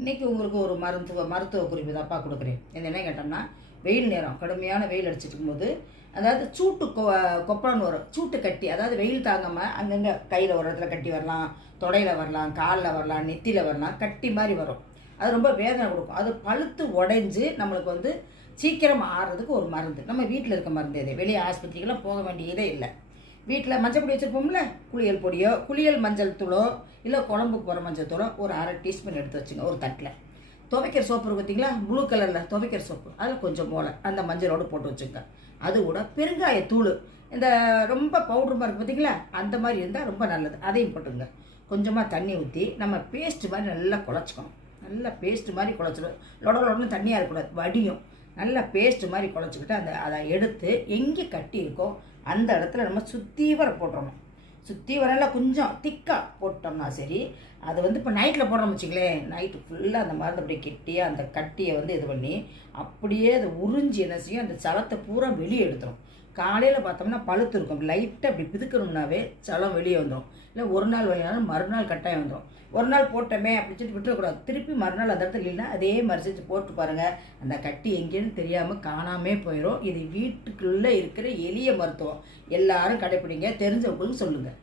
இன்றைக்கி உங்களுக்கு ஒரு மருத்துவ குறிப்பு தான்ப்பா கொடுக்குறேன். இது என்ன கேட்டோம்னா, வெயில் நேரம் கடுமையான வெயில் அடிச்சிட்டு இருக்கும்போது, அதாவது சூட்டு கொப்பளம்னு வரும். சூட்டு கட்டி, அதாவது வெயில் தாங்காமல் அங்கங்கே கையில் ஒரு இடத்துல கட்டி வரலாம், தொடையில் வரலாம், காலில் வரலாம், நெத்தியில் வரலாம், கட்டி மாதிரி வரும். அது ரொம்ப வேதனை கொடுக்கும். அது பழுத்து உடைஞ்சு நம்மளுக்கு வந்து சீக்கிரம் ஆறுறதுக்கு ஒரு மருந்து. நம்ம வீட்டில் இருக்க மருந்து இது. வெளியே ஆஸ்பத்திரிக்கெல்லாம் போக வேண்டியதே இல்லை. வீட்டில் மஞ்சள் பொடி வச்சுருப்போம்ல, குளியல் பொடியோ, குளியல் மஞ்சள் தூளோ, இல்லை குழம்புக்கு போகிற மஞ்சள் தூளோ ஒரு 1/2 டீஸ்பூன் எடுத்து வச்சுங்க ஒரு தட்டில். துவைக்கிற சோப்பு இருக்குது பார்த்தீங்களா, ப்ளூ கலரில் துவைக்கிற சோப்பு, அதில் கொஞ்சம் போல அந்த மஞ்சளோடு போட்டு வச்சுங்க. அது கூட பெருங்காயத்தூள், இந்த ரொம்ப பவுட்ரு மாதிரி பார்த்தீங்களா, அந்த மாதிரி இருந்தால் ரொம்ப நல்லது, அதையும் போட்டுங்க. கொஞ்சமாக தண்ணி ஊற்றி நம்ம பேஸ்ட் மாதிரி நல்லா குழச்சிக்கணும். நல்லா பேஸ்ட் மாதிரி குழச்சிடும். லொடன்னு தண்ணியாக இருக்கக்கூடாது, வடியும். நல்லா பேஸ்ட் மாதிரி குழச்சிக்கிட்டு அதை எடுத்து எங்கே கட்டி இருக்கோ அந்த இடத்துல நம்ம சுற்றி வர போட்டுறணும். சுற்றி வரலாம் கொஞ்சம் திக்காக போட்டோம்னா சரி. அது வந்து இப்போ நைட்டில் போடுறோம்னு வச்சுங்களேன், நைட்டு ஃபுல்லாக அந்த மருந்து அப்படியே கெட்டியாக அந்த கட்டியை வந்து இது பண்ணி அப்படியே அதை உறிஞ்சி என்ன செய்யும், அந்த சலத்தை பூரா வெளியே எடுத்துரும். காலையில் பார்த்தோம்னா பழுத்து இருக்கும். லைட்டாக அப்படி பிதுக்கணும்னாவே சலம் வெளியே வந்துடும். இல்லை ஒரு நாள் வழியாலும் மறுநாள் கட்டாயம் வந்துடும். ஒரு நாள் போட்டோமே அப்படி சொல்லிட்டு விட்டுறக்கூடாது. திருப்பி மறுநாள் அந்த இடத்துல இல்லைன்னா அதே மாதிரி செஞ்சு போட்டு பாருங்கள். அந்த கட்டி எங்கேன்னு தெரியாமல் காணாமே போயிடும். இது வீட்டுக்குள்ளே இருக்கிற எளிய மருத்துவம். எல்லாரும் கடைப்பிடிங்க, தெரிஞ்சவங்களுக்கு சொல்லுங்கள்.